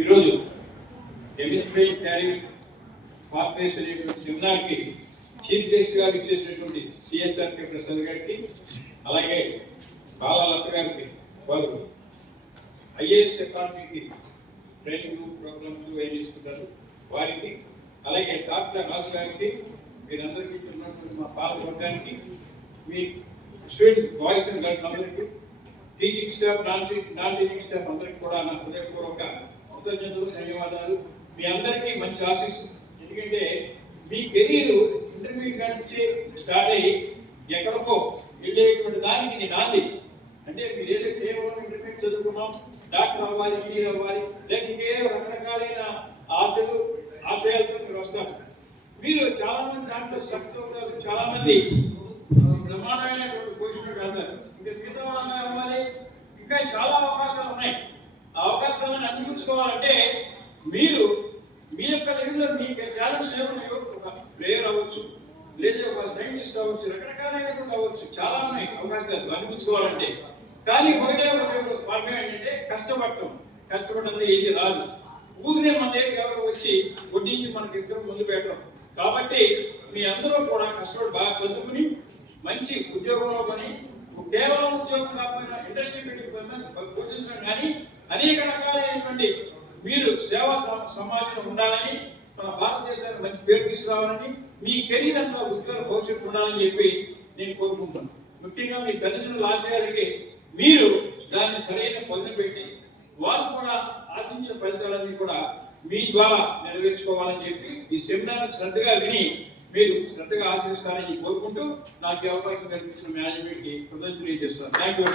ఈరోజు chemistry caring corporation సెమినార్కి chief guest గా ఇచ్చేసినటువంటి సిఎస్ఆర్కే ప్రసాద్ గారికి, అలాగే బాలలత గారికి, వారు ఐఏఎస్ అకాడమీకి ట్రైనింగ్ ప్రోగ్రామ్స్ ఏం చేసుకుంటారు వారికి, అలాగే డాక్టర్ రాజు గారికి, మీరందరికీ ఉన్నటువంటి మా పాల్గొనడానికి, మీ స్టూడెంట్స్ బాయ్స్ అండ్ గర్ల్స్ అందరికీ, teaching staff, non teaching staff అందరికీ కూడా నా హృదయపూర్వక కృతజ్ఞతలు, ధన్యవాదాలు. మీ అందరికీ మంచి ఆశీస్సు. ఎందుకంటే మీ కెరీర్ ఇంటర్మీడియట్ నుంచి స్టార్ట్ అయ్యి ఎక్కడికో వెళ్ళేటువంటి దానికి ఇది నాంది. అంటే మీరు ఏదో కేవలం ఇంటర్మీడియట్ చదువుకున్నాం, డాక్టర్ అవ్వాలి, ఇంజనీర్ అవ్వాలి, లేక కేవలం రకరకాలైన ఆశయాలతో మీరు వస్తారు. మీరు చాలా మంది దాంట్లో సక్సెస్ అవుతారు. చాలా మంది బ్రహ్మాండమైనటువంటి పొజిషన్ వెళ్తారు. ఇంకా మిగతా వాళ్ళు అవ్వాలి, ఇంకా చాలా అవకాశాలు ఉన్నాయి. ఆ అవకాశాలను అందిపుచ్చుకోవాలంటే మీరు మీ యొక్క లైఫ్లో మీ టాలెంట్స్ ఏమన్నాయో, ఒక ప్లేయర్ అవ్వచ్చు, లేదా ఒక సైంటిస్ట్ అవ్వచ్చు, రకరకాలైనటువంటి అవ్వచ్చు, చాలా ఉన్నాయి అవకాశాలు అందిపుచ్చుకోవాలంటే. కానీ ఒకటే మార్గం ఏంటంటే కష్టపడడం ఏది రాదు. ఊరినే మన దగ్గర ఎవరు వచ్చి వడ్డించి మనకి ఇష్టం ముందు పెట్టడం. కాబట్టి మీ అందరూ కూడా కష్టపడి బాగా చదువుకుని మంచి ఉద్యోగంలో కొని, కేవలం ఉద్యోగం కాకపోయినా ఇండస్ట్రీ పోషించడం కానీ అనేక రకాలైనటువంటి మీరు సేవా సమాజంలో ఉండాలని, మన భారతదేశానికి మంచి పేరు తీసుకురావాలని, మీ కెరీర్ అంతా ఉద్యోగ భవిష్యత్తు ఉండాలని చెప్పి నేను కోరుకుంటున్నాను. ముఖ్యంగా మీ తల్లిదండ్రుల ఆశయాలకి మీరు దాన్ని సరైన పదును పెట్టి వారు కూడా ఆశించిన ఫలితాలన్నీ కూడా మీ ద్వారా నెరవేర్చుకోవాలని చెప్పి ఈ సెమినార్ శ్రద్ధగా విని మీరు శ్రద్ధగా ఆచరిస్తారని కోరుకుంటూ నాకు అవకాశం కల్పించిన మేనేజ్మెంట్ కి కృతజ్ఞతలు చేస్తున్నాను. Thank you.